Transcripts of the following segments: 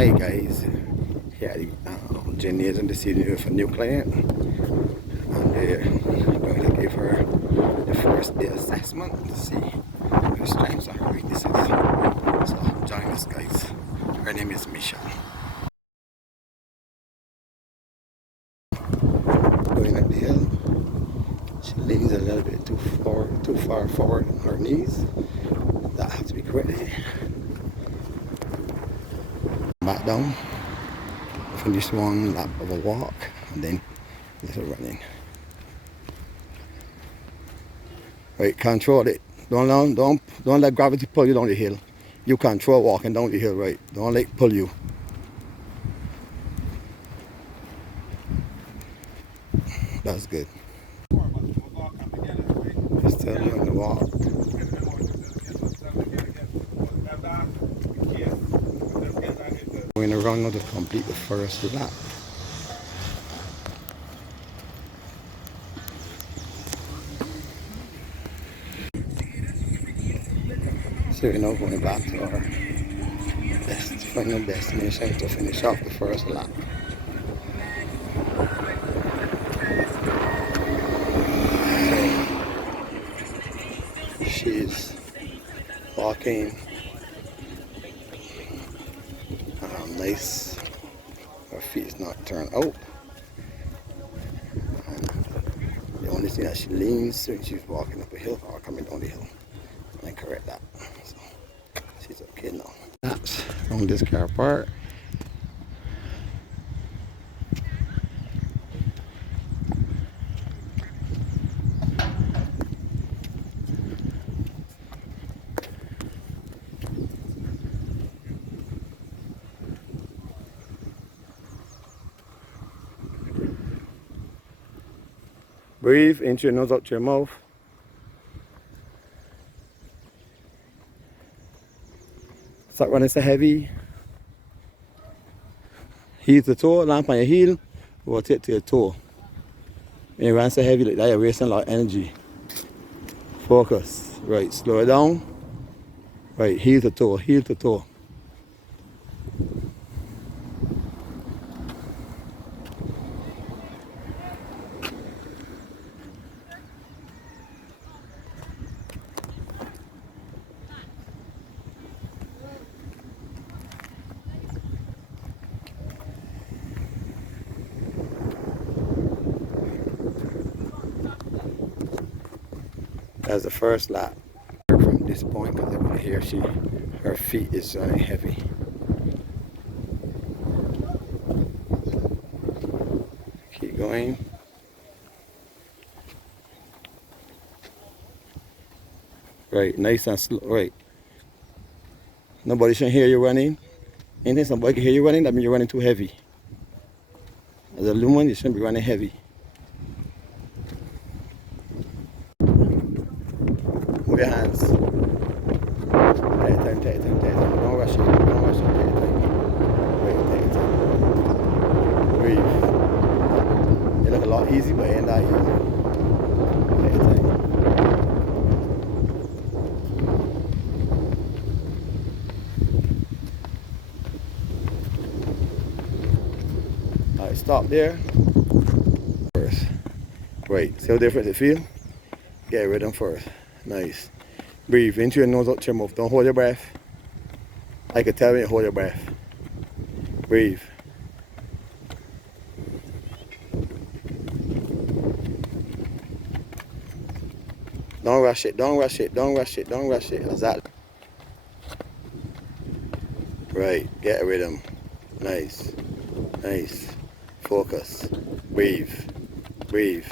Hi guys, here the gymnasium this evening with a new client, and they're going to give her the first day assessment to see her strengths and her weaknesses. So join us guys. Her name is Michelle. Going up the hill, she leans a little bit too far forward on her knees. That has to be corrected. Back down. Finish one lap of a walk and then a little running. Right, control it. Don't let gravity pull you down the hill. You control walking down the hill, right? Don't let it pull you. That's good. Still on the walk. We're going to run now to complete the first lap. So we're now going back to our final destination to finish off the first lap. So she's walking nice. Her feet is not turned out. The only thing that she leans when she's walking up a hill or coming down the hill. And I correct that. So she's okay now. That's on this car park. Breathe into your nose, out to your mouth. Start running so heavy. Heel to toe, lamp on your heel, rotate to your toe. When you run so heavy like that, you're wasting a lot of energy. Focus. Right, slow it down. Right, heel to toe, heel to toe. That's the first lap. From this point, because over here, her feet is running heavy. Keep going. Right, nice and slow. Right. Nobody should hear you running. Anything somebody can hear you running, that means you're running too heavy. As a woman, you shouldn't be running heavy. Move your hands. Take your time, take your time, take your time. Don't rush it, don't rush it, take your time. Wait, take your time. Breathe. It look a lot easy, but it ain't that easy. Take your time. Alright, stop there. First. Right, see how different it feel? Get rhythm first. Nice. Breathe into your nose, out your mouth. Don't hold your breath. I can tell when you hold your breath. Breathe. Don't rush it, don't rush it, don't rush it, don't rush it. Exactly. Right, get a rhythm. Nice. Nice. Focus. Breathe. Breathe.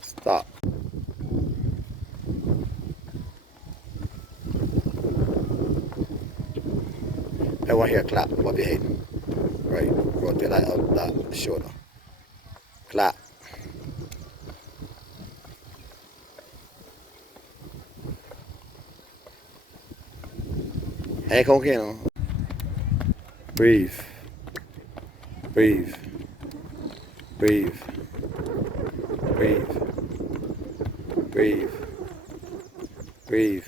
Stop. I want to hear a clap above your head. Right, rotate that out that shoulder. Clap. Hey, come on. Breathe. Breathe. Breathe. Breathe. Breathe. Breathe.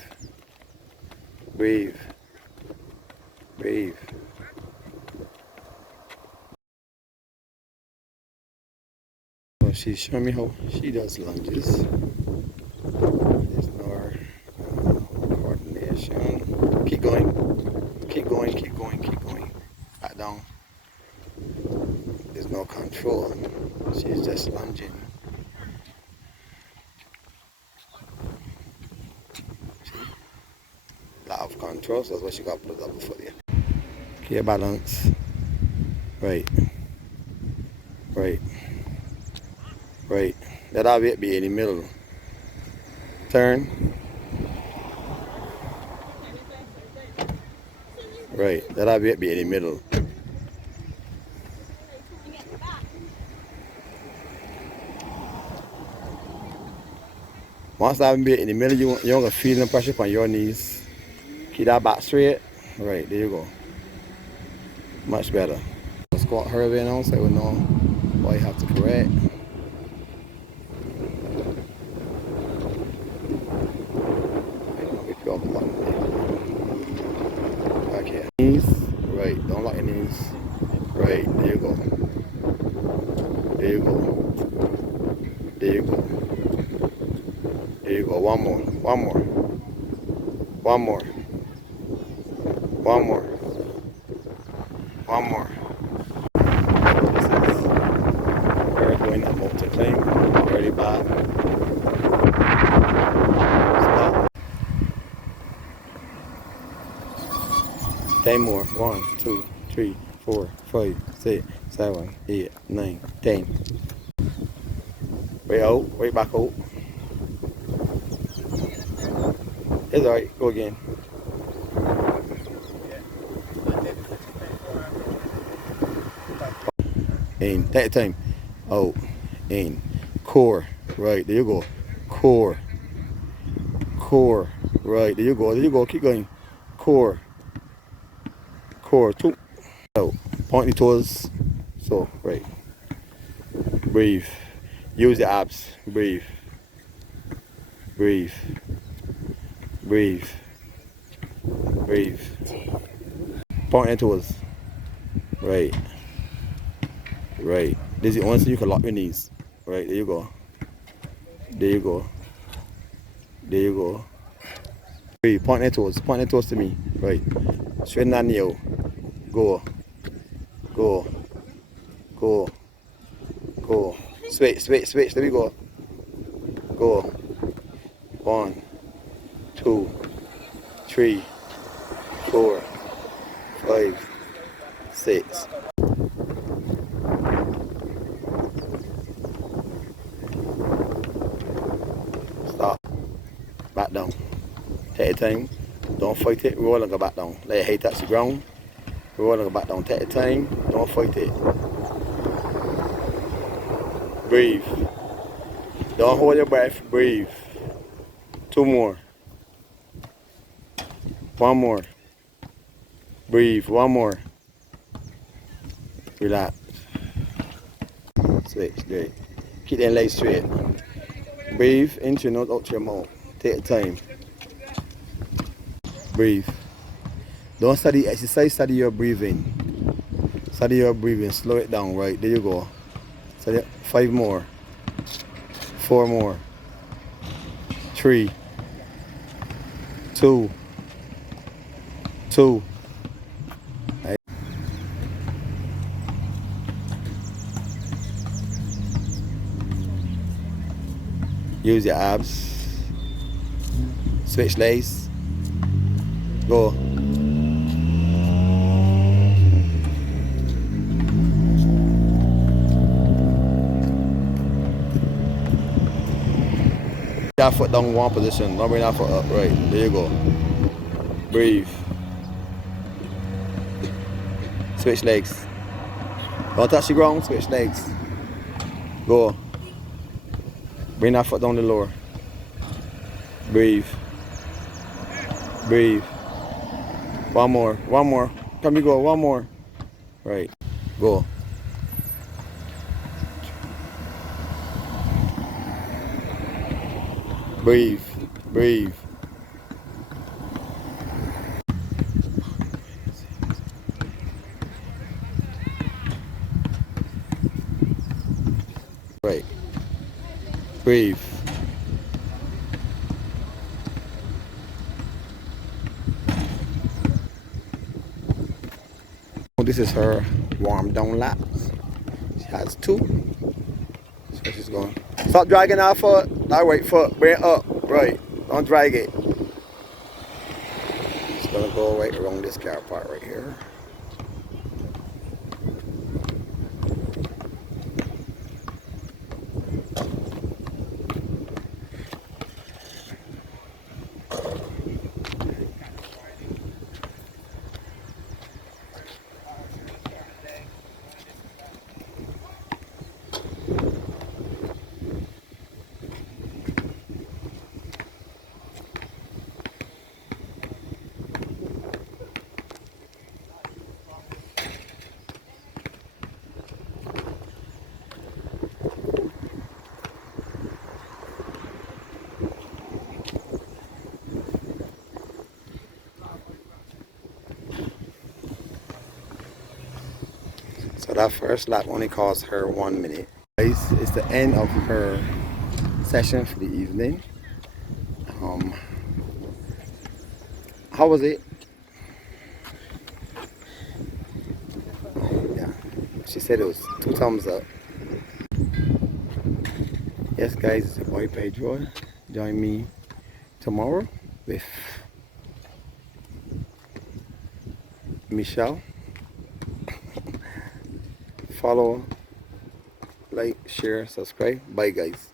Breathe. Breathe. So she's showing me how she does lunges. There's no coordination. Keep going. Keep going. Keep going. Keep going. Back down. There's no control. She's just lunging. Lot of control, so that's why she got to put it up before there. Okay, balance. Right. Right. Right. Let our weight be in the middle. Turn. Right. Let our weight be in the middle. Once that weight in the middle, you're going to feel the pressure on your knees. Keep that back straight. Right, there you go. Much better. Squat her way now, so you know what you have to correct. Back here. Knees. Right, don't lock your knees. Right, there you go. There you go. There you go. There you go. One more. One more. One more. One more. One more. This is we're doing a multi-climb. Very bad. Stop. 10 more. 1, 2, 3, 4, 5, 6, 7, 8, 9, 10. Wait out. Wait back out. It's alright. Go again. In. Take your time. Out. In. Core. Right. There you go. Core. Core. Right. There you go. There you go. Keep going. Core. Core. 2. Out. Point your toes. So. Right. Breathe. Use the abs. Breathe. Breathe. Breathe. Breathe. Point your toes. Right. Right. This is the only thing you can lock your knees. Right, there you go. There you go. There you go. Breathe. Point your toes. Point your toes to me. Right. Straighten that knee out. Go. Go. Go. Go. Switch, switch, switch. There we go. Go. 1, 2, 3, 4, 5, 6. Stop. Back down. Take your time. Don't fight it. Roll and go back down. Let your head touch the ground. Roll and go back down. Take your time. Don't fight it. Breathe. Don't hold your breath. Breathe. 2 more. 1 more. Breathe. 1 more. Relax. Switch. Great. Keep them legs straight. Breathe into your nose, out to your mouth. Take your time. Breathe. Don't study exercise, study your breathing. Study your breathing. Slow it down. Right. There you go. Study 5 more. 4 more. 3. 2. 2. Right. Use your abs. Switch legs. Go. That foot down one position. Don't bring that foot up. Right. There you go. Breathe. Switch legs. Don't touch the ground. Switch legs. Go. Bring that foot down the lower. Breathe. Breathe. 1 more. 1 more. Come you go. 1 more. Right. Go. Breathe. Breathe. Breathe. This is her warm down laps. She has 2. So she's going. Stop dragging our foot. That right foot. Bring it up. Right. Don't drag it. It's gonna go right around this car part right here. So that first lap only cost her 1 minute. Guys, it's the end of her session for the evening. How was it? Yeah, she said it was 2 thumbs up. Yes, guys, it's your boy Pedro. Join me tomorrow with Michelle. Follow, like, share, subscribe. Bye, guys.